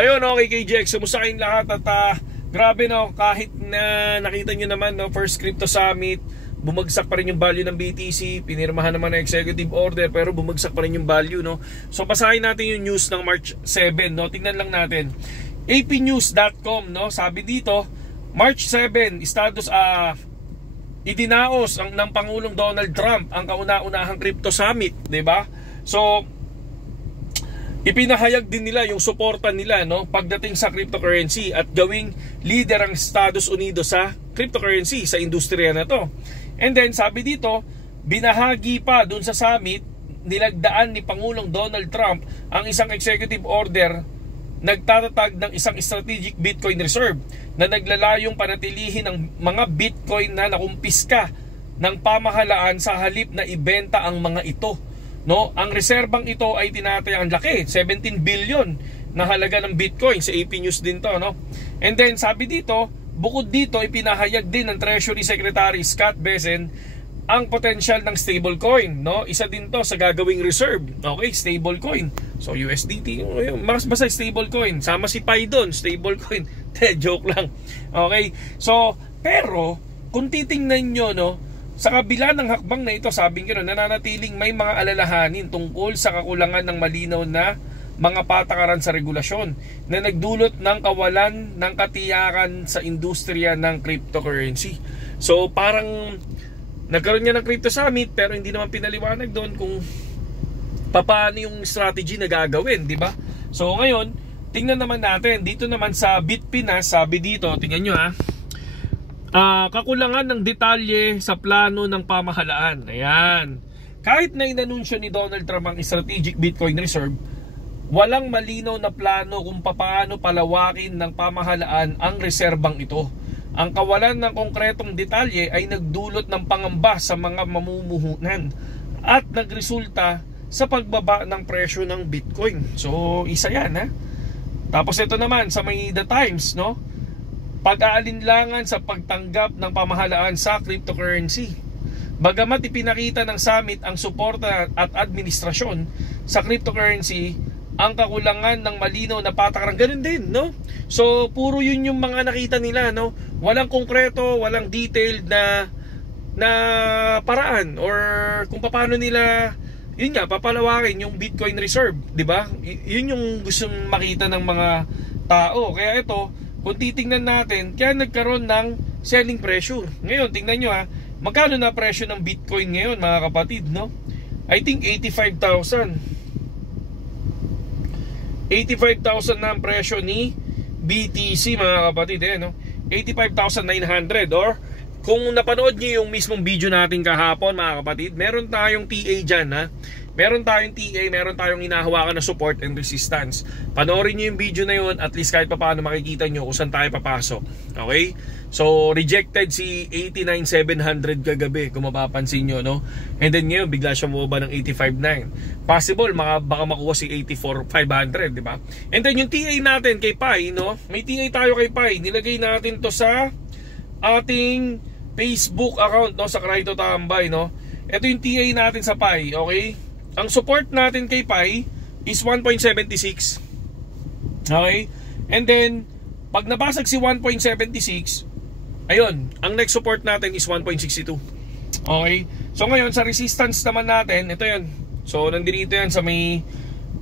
Ayun, okay KJX, sumusta kayong lahat at grabe no, kahit na nakita nyo naman no, first crypto summit, bumagsak pa rin yung value ng BTC, pinirmahan naman ng executive order pero bumagsak pa rin yung value no. So basahin natin yung news ng March 7 no, tingnan lang natin. APnews.com no, sabi dito, March 7, Estados idinaos ng Pangulong Donald Trump ang kauna-unahang crypto summit, 'di ba? So ipinahayag din nila yung suporta nila no pagdating sa cryptocurrency at gawing leader ang Estados Unidos sa cryptocurrency sa industriya na to. And then sabi dito, binahagi pa dun sa summit, nilagdaan ni Pangulong Donald Trump ang isang executive order nagtatatag ng isang strategic Bitcoin reserve na naglalayong panatilihin ang mga Bitcoin na nakumpiska ng pamahalaan sa halip na ibenta ang mga ito. No, ang reserbang ito ay tinatayang laki, 17 billion na halaga ng Bitcoin. Sa AP News din to, no? And then sabi dito, bukod dito ipinahayag din ng Treasury Secretary Scott Bessent ang potential ng stablecoin, no? Isa din to sa gagawing reserve. Okay, stablecoin. So USDT, mas basta stablecoin. Sama si Pi doon, stablecoin. Joke lang. Okay? So, pero kung titingnan nyo, no, sa kabila ng hakbang na ito, sabi nyo, nananatiling may mga alalahanin tungkol sa kakulangan ng malinaw na mga patakaran sa regulasyon na nagdulot ng kawalan ng katiyakan sa industriya ng cryptocurrency. So parang nagkaroon niya ng crypto summit pero hindi naman pinaliwanag doon kung paano yung strategy na gagawin, di ba? So ngayon, tingnan naman natin dito naman sa Bitpinas, sabi dito, tingnan nyo ha. Kakulangan ng detalye sa plano ng pamahalaan. Ayan. Kahit na inanunsyo ni Donald Trump ang strategic Bitcoin reserve, walang malinaw na plano kung paano palawakin ng pamahalaan ang reserbang ito. Ang kawalan ng konkretong detalye ay nagdulot ng pangamba sa mga mamumuhunan at nagresulta sa pagbaba ng presyo ng Bitcoin. So, isa yan ha. Tapos ito naman sa may The Times, no? Pag-aalinlangan sa pagtanggap ng pamahalaan sa cryptocurrency. Bagamat ipinakita ng summit ang suporta at administrasyon sa cryptocurrency, ang kakulangan ng malinaw na patakaran, ganun din, no? So, puro yun yung mga nakita nila, no? Walang konkreto, walang detailed na paraan or kung paano nila, yun nga, papalawakin yung Bitcoin reserve, di ba? Yun yung gustong makita ng mga tao. Kaya ito, kung titingnan natin, kaya nagkaroon ng selling pressure. Ngayon, tingnan nyo ha, magkano na presyo ng Bitcoin ngayon mga kapatid, no? I think 85,000. 85,000 na ang presyo ni BTC mga kapatid, no? 85,900 or kung napanood nyo yung mismong video natin kahapon mga kapatid, meron tayong TA dyan ha. Meron tayong TA, meron tayong hinahawakan na support and resistance. Panoorin nyo yung video na yun, at least kahit pa paano makikita nyo kung saan tayo papasok. Okay? So, rejected si 89,700 kagabi, kung mapapansin nyo, no? And then ngayon, bigla siya bumaba ng 85,900. Possible, baka makuha si 84,500, di ba? And then yung TA natin kay Pi, no? May TA tayo kay Pi. Nilagay natin to sa ating Facebook account, no? Sa Crypto Tambay, no? Ito yung TA natin sa Pi, okay? Ang support natin kay Pi is 1.76. Okay? And then, pag nabasag si 1.76, ayun, ang next support natin is 1.62. Okay? So ngayon, sa resistance naman natin, ito yun. So, nandito yan sa may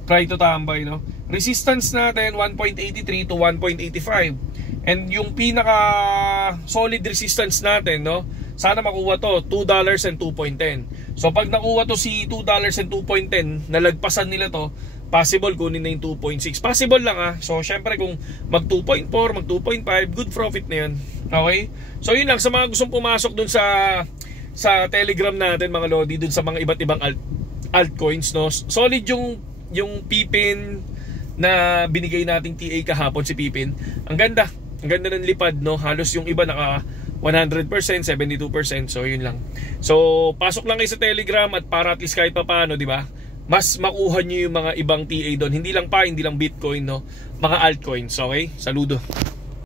Crypto Tambay, no? Resistance natin, 1.83 to 1.85. And yung pinaka solid resistance natin, no? Sana makuha to, $2 and 2.10. So pag nakuha to si $2 and 2.10, nalagpasan nila to, possible kunin na yung 2.6. Possible lang ha. So syempre kung mag 2.4, mag 2.5, good profit na yun. Okay? So yun lang, sa mga gustong pumasok dun sa Telegram natin mga lodi, dun sa mga iba't ibang altcoins, no? Solid yung Pipin na binigay nating TA kahapon, si Pipin. Ang ganda ng lipad, no? Halos yung iba naka 100%, 72%. So yun lang. So pasok lang kayo sa Telegram at para at least kahit pa paano, di ba? Mas makuha nyo yung mga ibang TA doon. Hindi lang pa, hindi lang Bitcoin, no? Mga altcoins, okay? Saludo.